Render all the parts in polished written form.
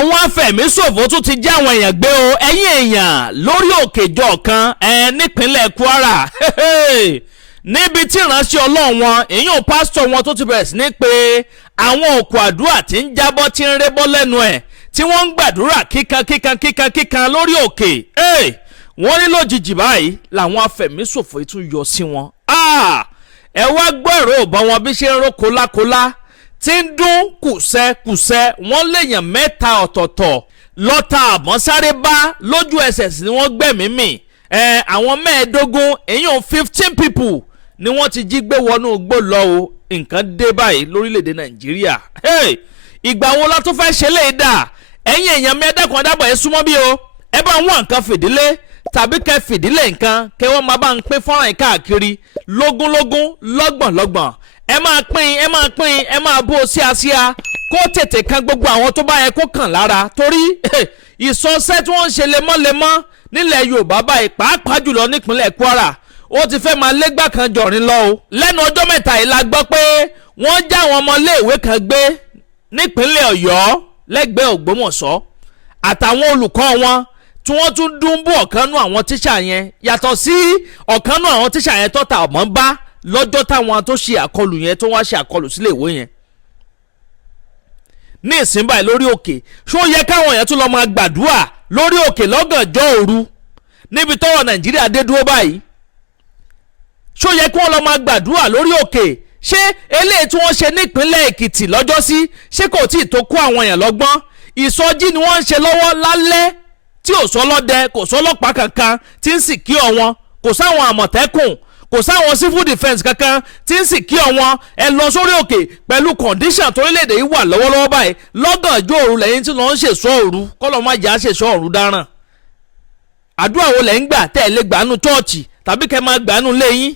àwọn afẹ̀míṣòfò tún ti já àwọn èèyàn gbé o ẹ̀yin èèyàn lórí òkèjọ kan nípínlẹ̀ Kwara níbi tí ìránṣẹ́ Ọlọ́run wọn èèyàn pásítọ̀ wọn tó ti bẹ̀rẹ̀ sí ní pé àwọn òkú àdúrà tí ń jábọ́ tí ń rébọ́ lẹ́nu ẹ̀ tí wọ́n ń gbàdúrà kíkan lórí òkè wọ́n ní lójijì báyìí làwọn afẹ̀míṣòfò tún yọ sí wọn ẹ wá gbọ́ èrò ìbọn wọn bí ṣe ń ró kólákólá tí ń dún kùsẹ́kùsẹ́ wọ́n léèyàn mẹ́ta ọ̀tọ̀ọ̀tọ̀ lọ́ta àmọ́ sáré bá lójú ẹsẹ̀ sí ni wọ́n gbẹ̀mí mì àwọn mẹ́ẹ̀ẹ́dógún èèyàn 15 people ni wọ́n ti jí gbé wọnú igbó lọ o nǹkan dé báyìí lórílẹ̀‐èdè Nàìjíríà ìgbà wo la tún fẹ́ ṣe lè dà ẹ̀yin èèyàn mẹ́ẹ̀ẹ́dẹ́kun adábọ̀ ẹ súnmọ́ bí o ẹ bá wọn nǹkan fìdílé tàbí kẹ́ fìdílé nǹkan kẹ́ wọ́n máa bá ń pín fọ́nrán káàkiri lógúnlógún lọ́gbọ̀nlọ́gbọ̀n ẹ máa bó síasíá kó tètè kan gbogbo àwọn tó bá yẹ kó kàn lára torí ìsọsẹ́ tí wọ́n ń ṣe lemọ́lemọ́ nílẹ̀ Yorùbá báyìí pàápàá jùlọ nípínlẹ̀ Kwara ó ti fẹ́ máa légbà kan jọ̀rin lọ o lẹ́nu ọjọ́ mẹ́ta yìí la gbọ́ pé wọ́n já àwọn ọmọléèwé kan gbé nípínlẹ̀ Ọ̀yọ́ lẹ́gbẹ̀ẹ́ Ògbómọ̀ṣọ́ àtàwọn olùkọ́ wọn tí wọ́n tún dún bú ọ̀kanú àwọn tíṣà yẹn yàtọ̀ sí ọ̀kanú àwọn tíṣà yẹn tọ́ta ọ̀mọ́ bá lọ́jọ́ táwọn tó ṣe àkọlù yẹn tó wá ṣe àkọlù sílé ìwé yẹn ní ìsìn báyìí lórí òkè ṣó yẹ káwọn èèyàn tún lọ máa gbàdúrà lórí òkè lọ́gànjọ́ òru níbi tọ́rọ̀ Nàìjíríà dé dúró báyìí ṣó yẹ kí wọ́n lọ máa gbàdúrà lórí òkè ṣé eléyìí tí wọ́n ṣe nípínlẹ̀ Èkìtì lọ́jọ́sí ṣé kò tí ì tó kó àwọn èèyàn lọ́gbọ́n ìsọjí ni wọ́n ń ṣe lọ́wọ́ lálẹ́ tí ò sọ́lọ́dẹ kò sọ́lọ́pàá kankan tí ń sì kí ọ wọn kò sáwọn Àmọ̀tẹ́kùn kò sáwọn civil defence kankan tí ń sì kí ọ wọn ẹ lọ sórí òkè pẹ̀lú condition torílẹ̀-èdè yìí wà lọ́wọ́lọ́wọ́ báyìí lọ́gànjọ́ òru lẹ́yìn tí wọ́n ń ṣèṣọ́ òru kọ́lọ́ má jà ṣèṣọ́ òru dáràn àdúrà wo lẹ́ ń gbà tẹ́ ẹ lè gbàánu chọ́ọ̀chì tàbí kẹ́ máa gbàánu léyìn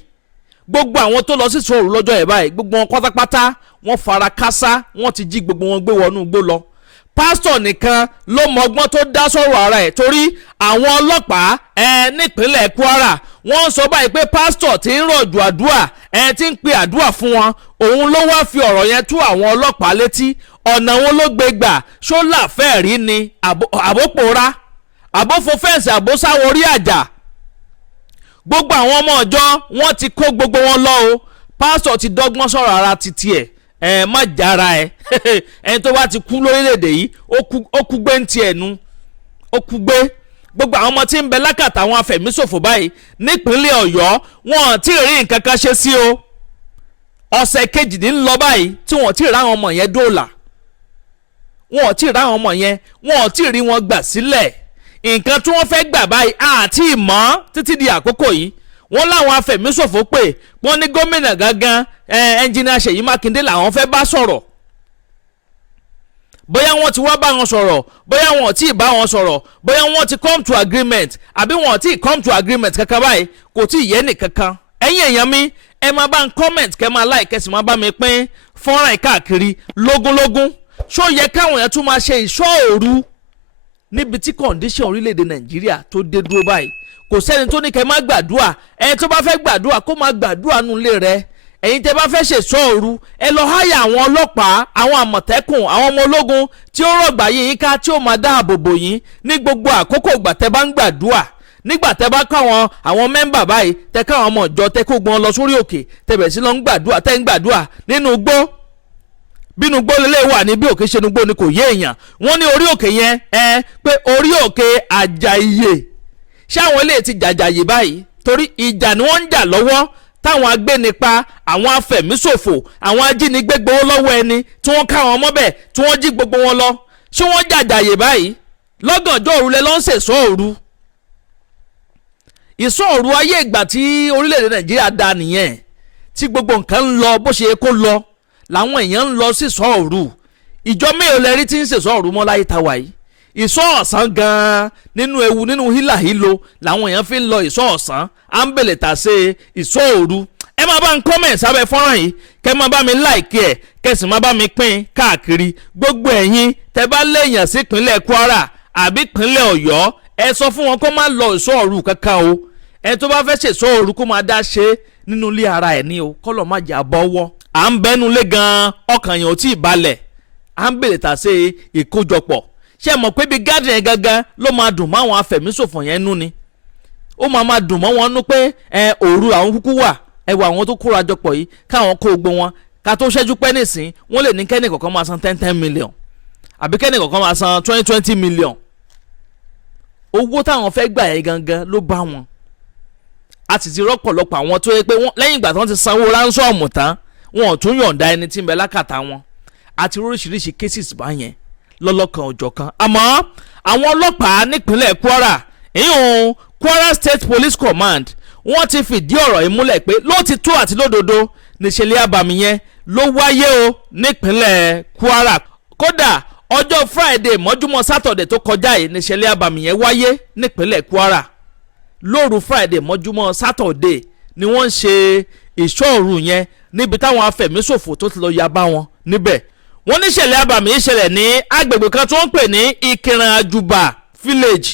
gbogbo àwọn tó lọ sí ìṣọ́ òru lọ́jọ́ ẹ̀ báyìí gbogbo wọn pátápátá wọ́n fara kásá wọ́n ti jí gbogbo wọn gbé wọnú igbó lọ pásítọ̀ nìkan ló mọgbọ́n tó dá sọ̀rọ̀ ara ẹ̀ torí àwọn ọlọ́pàá nípínlẹ̀ Kwara wọ́n sọ báyìí pé pásítọ̀ tí ń rọ̀jò àdúrà tí ń pe àdúrà fún wọn òun ló wá fi ọ̀rọ̀ yẹn tú àwọn ọlọ́pàá létí ọ̀nà wọn ló gbé gbà ṣó láfẹ́ rí ni àbópòrá àbófo fẹ́ǹsì àbósáwọ orí àjà gbogbo àwọn ọmọ ọjọ́ wọ́n ti kó gbogbo wọn lọ o pásítọ̀ ti dọ́gbọ́n sọ̀rọ̀ ara titi ẹ̀ má jára ẹni tó bá ti kú lórílẹ̀‐èdè yìí ó kú gbé ń tiẹ̀ nu ó kú gbé gbogbo àwọn ọmọ tí ń bẹ lákàtà àwọn afẹ̀míṣòfò báyìí nípínlẹ̀ Ọ̀yọ́ wọn tí ì rí nǹkan kan ṣe sí o ọ̀sẹ̀ kejì ní lọ báyìí tí wọn tí ì ráwọn ọmọ yẹn dóòlà wọn tí ì ráwọn ọmọ yẹn wọn tí ì rí wọn gbà sílẹ̀ nǹkan tí wọ́n fẹ́ gbà báyìí àti ìmọ̀ títí di àkókò yìí wọ́n láwọn afẹ̀míṣòfò pé wọ́n ní gómìnà gangan ẹnjìnìà Ṣèyí Mákindé làwọn fẹ́ bá sọ̀rọ̀ bóyá wọ́n ti wá bá wọn sọ̀rọ̀ bóyá wọn ò tí ì bá wọn sọ̀rọ̀ bóyá wọ́n ti come to agreement àbí wọn ò tí ì come to agreement kankan báyìí kò tí ì yé nìkankan ẹ̀yin èèyàn mi ẹ máa bá ń comment kẹ́ máa like kẹ́ sì máa bá mi pín fọ́nrán káàkiri lógúnlógún ṣó yẹ káwọn èèyàn tún máa ṣe ìṣọ́ òru níbi tí condition orílẹ̀-èdè Nàìjíríà tó dé dúró báyìí kò sẹ́ni tó ní kẹ́ máa gbàdúrà ẹni tó bá fẹ́ gbàdúrà kó máa gbàdúrà nulẹ̀ rẹ̀ ẹ̀yin tẹ́ bá fẹ́ ṣèṣọ́ òru ẹ lọ háyà àwọn ọlọ́pàá àwọn Àmọ̀tẹ́kùn àwọn ọmọ ológun tí ó rọ̀gbà yín ká tí ó máa dáàbò bò yín ní gbogbo àkókò ìgbà tẹ́ bá ń gbàdúrà nígbà tẹ́ bá kọ́ àwọn mẹ́mbà báyìí tẹ́ káwọn ọmọ ìjọ tẹ́ kó gbọ́n lọ sórí òkè tẹ́ bẹ̀rẹ̀ sí lọ ń gbàdúrà tẹ́ ń gbàdúrà nínú igbó bínú igbó lélẹ̀ wà ní bí òkè ṣe nu igbó ni kò yé èèyàn wọ́n ní orí òkè yẹn pé orí òkè Àjàyè ṣé àwọn eléyìí ti jàjàyè báyìí torí ìjà ni wọ́n ń jà lọ́wọ́ táwọn agbénipa àwọn afẹ̀míṣòfò àwọn ajínigbé gbowó lọ́wọ́ ẹni tí wọ́n ká wọn mọ́bẹ̀ tí wọ́n jí gbogbo wọn lọ ṣé wọ́n jàjàyè báyìí lọ́gànjọ́ òru lẹ ló ń ṣèṣọ́ òru ìṣọ́ òru ayé ìgbà tí orílẹ̀-èdè Nàìjíríà dá nìyẹn tí gbogbo nǹkan ń lọ bó ṣe yẹ kó lọ làwọn èèyàn ń lọ sí ìṣọ́ òru ìjọ mélòó lẹ́rí tí ń ṣèṣọ́ òru mọ́ láyé ta wà yìí ìṣọ́ ọ̀sán gan-an nínú ewu nínú hílàhílo làwọn èèyàn fi ń lọ ìṣọ́ ọ̀sán à ń bèlè tà ṣe ìṣọ́ òru ẹ máa bá ń comment sábẹ́ fọ́nrán yìí kẹ́ máa bá mi like ẹ̀ kẹ́ sì máa bá mi pín káàkiri gbogbo ẹ̀yin tẹ́ bá léèyàn sí ìpínlẹ̀ Kwara àbí ìpínlẹ̀ Ọ̀yọ́ ẹ sọ fún wọn kó má lọ ìṣọ́ òru kankan o ẹ tó bá fẹ́ ṣe ìṣọ́ òru kó máa dá ṣe nínú ilé ara ẹ̀ ní o kọ́lọ̀ má jà bọ́wọ́ à ń bẹ́nu lé gan-an ọkàn yẹn ò tí ì balẹ̀ à ń bèlè tà ṣe ìkójọpọ̀ ṣé mọ̀ pé bí garden yẹn gangan ló máa dùn mọ́ àwọn afẹ̀míṣòfò yẹn nú ni ó máa dùn mọ́ wọn nú pé òru àwọn kúkú wà ẹwà àwọn tó kóra jọpọ̀ yìí káwọn kó gbó wọn ká tó ṣẹ́jú pẹ́ nísìn wọ́n lè ní kẹ́nì kọ̀ọ̀kan máa san 10 million àbí kẹ́nì kọ̀ọ̀kan máa san 20 million owó táwọn fẹ́ gbà yẹn gangan ló bá wọn a sì ti rọ́pọ̀lọpọ̀ àwọn tó yẹ pé lẹ́yìn ìgbà tí wọ́n ti sanwó ránsọ́ọ̀mù tán wọn ò tún yọ̀ǹda ẹni tí ń bẹ lákàtà wọn àti oríṣiríṣi cases báyẹn lọ́lọ́kan òjọ̀kan àmọ́ àwọn ọlọ́pàá nípínlẹ̀ Kwara ìyún Kwara State Police Command wọ́n ti fìdí ọ̀rọ̀ yìí múlẹ̀ pé lótìtọ́ àti lódodo níṣẹ̀lẹ̀ abàmì yẹn ló wáyé o nípínlẹ̀ Kwara kódà ọjọ́ Friday mọ́júmọ́ Saturday tó kọjá yìí níṣẹ̀lẹ̀ abàmì yẹn wáyé nípínlẹ̀ Kwara lóru Friday mọ́júmọ́ Saturday ni wọ́n ń ṣe ìṣọ́òru yẹn níbi táwọn afẹ̀míṣòfò tó ti lọ ya bá wọn níbẹ̀ wọ́n níṣẹ̀lẹ̀ abàmì yìí ṣẹlẹ̀ ní agbègbè kan tó ń pè ní Ìkìràn Àjùbà village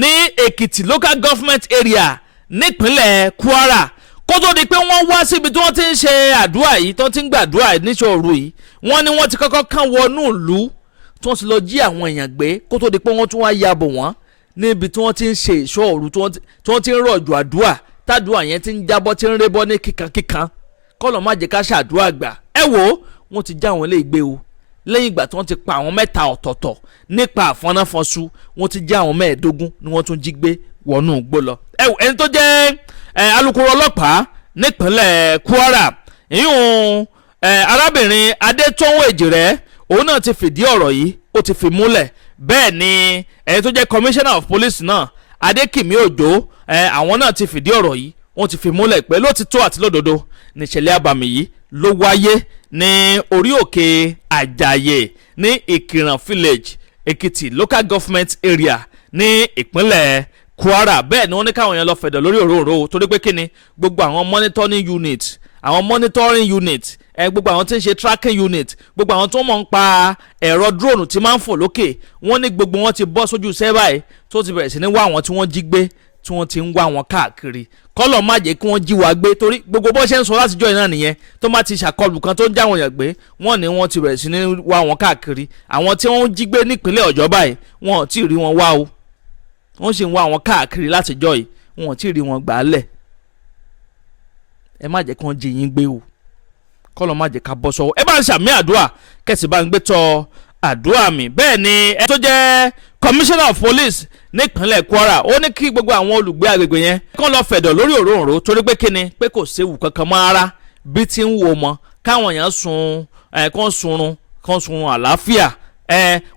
ní Èkìtì local government area nípínlẹ̀ Kwara kó tó di pé wọ́n wá síbi tí wọ́n ti ń ṣe àdúrà yìí tó ti ń gbàdúrà níṣòro yìí wọ́n ní wọ́n ti kọ́kọ́ kàn wọnú ìlú tí wọ́n ti lọ jí àwọn èèyàn gbé kó tó di pé wọ́n tún wá ya bò wọ́n níbi tí wọ́n ti ń ṣe ìṣòro tí wọ́n ti ń rọ̀jò àdúrà tàdúrà yẹn ti ń jábọ́ tí ń rébọ́ ní kíkankíkan kọ́lọ̀ má jẹ́ ká ṣàdúrà gbà ẹ wò wọ́n ti já àwọn ilé ìgbé o lẹ́yìn ìgbà tí wọ́n ti pa àwọn mẹ́ta ọ̀tọ̀ọ̀tọ̀ nípa àfọ́náfọ́sù wọ́n ti já àwọn 15 ni wọ́n tún jí gbé wọnú igbó lọ. ẹni tó jẹ́ alukoro ọlọ́pàá nípínlẹ̀ Kwara ìyún arábìnrin Adétọ́wọ́ Èjìrẹ́ òun náà ti fìdí ọ̀rọ̀ yìí ó ti fi múlẹ̀ bẹ́ẹ̀ ni ẹni tó jẹ́ commissioner of police náà Adékìmí Òjó àwọn náà ti fìdí ọ̀rọ̀ yìí wọ́n ti fi múlẹ̀ pé lótìtọ́ àti lódodo níṣẹ̀lẹ̀ abàmì yìí ló wáyé ní orí òkè Àjàyè ní Ìkìràn village Èkìtì local government area ní ìpínlẹ̀ Kwara bẹ́ẹ̀ ni wọ́n ní káwọn yẹn lọ fẹ̀dọ̀ lórí òróró torí pé kíni gbogbo àwọn monitoring unit gbogbo àwọn tí ń ṣe tracking unit gbogbo àwọn tó mọ̀ ń pa ẹ̀rọ drone tí máa ń fò lókè wọ́n ní gbogbo wọn ti bọ́ sójú sẹ́bàì tó ti bẹ̀rẹ̀ sí ní wá àwọn tí wọ́n jí gbé tí wọ́n ti ń wá wọn káàkiri kọ́lọ̀ má jẹ́ kí wọ́n jí wa gbé torí gbogbo bó ṣe ń sọ látijọ́ iná nìyẹn tó má ti ṣàkọlù kan tó ń já wọn yàn gbé wọ́n ní wọ́n ti bẹ̀rẹ̀ sí ní wá wọn káàkiri àwọn tí wọ́n jí gbé nípínlẹ̀ Ọ̀yọ́ báyìí wọn ò tí ì rí wọn wá o wọ́n sì ń wá wọn káàkiri látijọ́ yìí wọn ò tí ì rí wọn gbà á lẹ̀ ẹ má jẹ́ kí wọ́n jí yín gbé o kọ́lọ̀ má jẹ́ ká bọ́ sọ́wọ́ ẹ bá ń ṣàmì àdúrà kẹ̀sì bá ń gbé tọ àdúrà mi bẹ́ẹ̀ ni ẹ tó jẹ́ commissioner of police nípínlẹ̀ Kwara ó ní kí gbogbo àwọn olùgbé agbègbè yẹn kán lọ fẹ̀dọ̀ lórí òróǹro torí pé kíni pé kò séwu kankan mọ́ ara bí ti ń wo mọ́ káwọn èèyàn kán sunrun àlàáfíà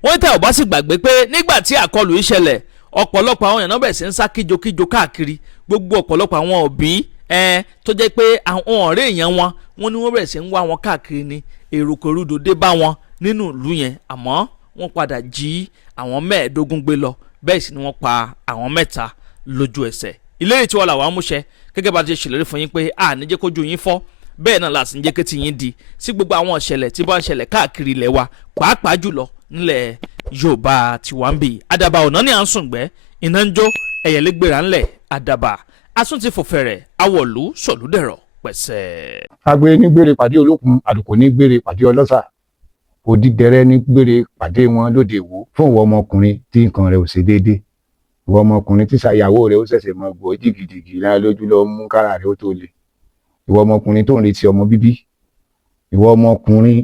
wọ́n tẹ̀ ọ́ bá sì gbàgbé pé nígbà tí àkọlù yìí ṣẹlẹ̀ ọ̀pọ̀lọpọ̀ àwọn èèyàn náà bẹ̀rẹ̀ sí ń sá kíjokíjo káàkiri gbogbo ọ̀pọ̀lọpọ̀ àwọn òbí tó jẹ́ pé àwọn ọ̀rẹ́ èèyàn wọn ni wọ́n bẹ̀rẹ̀ sí ń wá wọn káàkiri ni èròkèrúdò dé bá wọn nínú ìlú yẹn àmọ́ wọ́n padà jí àwọn 15 gbé lọ bẹ́ẹ̀ sì ni wọ́n pa àwọn 3 lójú ẹsẹ̀ ìlérí tí wọ́n là wá múṣẹ gẹ́gẹ́ bá ti ṣèlérí fún yín pé ní jẹ́ kójú yín fọ́ bẹ́ẹ̀ náà láti ń jẹ́ kí ti yín di sí gbogbo àwọn ìṣẹ̀lẹ̀ tí bá ń ṣẹlẹ̀ káàkiri ilẹ̀ wa pàápàá jùlọ nílẹ̀ Yorùbá tiwa ń bì àdàbà ọ̀nà ni à ń sùn gbẹ́ iná ń jó ẹ̀yẹ̀lẹ́gbẹ̀rà ńlẹ̀ àdàbà asún ti fòfẹ̀rẹ̀ awọ̀lú sọ̀lúdẹ̀rọ̀ pẹ̀sẹ̀. agbe ní gbére pàdé olókun àdùkò ní gbére pàdé ọlọ́sà òdìdẹrẹ́ ní gbére pàdé wọn lóde ìwò fún ìwọ ọmọkùnrin tí nǹkan rẹ̀ ò ṣe déédé ìwọ ọmọkùnrin tí ṣàyàwó rẹ̀ ó ṣẹ̀ṣẹ̀ mọ gbọ́ jìgìjìgì lára lójú lọ mú kára rẹ̀ ó tó le ìwọ ọmọkùnrin tó ń retí ọmọ bíbí ìwọ ọmọkùnrin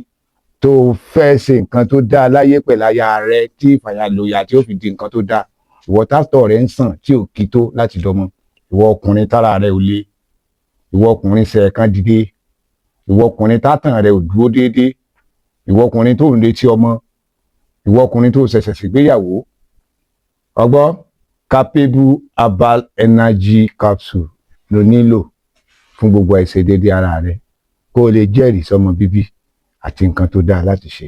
tó fẹ́ ṣe nǹkan tó dáa láyé pẹ̀lú aya rẹ̀ tí ìfàyàlóyà tí ó fi di nǹkan tó dáa ìwọ tátọ̀ rẹ̀ ń sàn tí ò kí tó láti dọmọ ìwọ ọkùnrin tára rẹ̀ ò le ìwọ ọkùnrin ṣẹ̀ẹ̀kan dìde ìwọ ọkùnrin tátàn rẹ̀ ò dúró déédéé ìwọ ọkùnrin tó ń retí ọmọ ìwọ ọkùnrin tó ṣẹ̀ṣẹ̀ ṣègbéyàwó ọgbọ́ capable herbal energy capsule ló nílò fún gbogbo àìṣedéédé ara rẹ kó o lè jẹ́rìí sọmọ bíbí àti nǹkan tó dáa láti ṣe.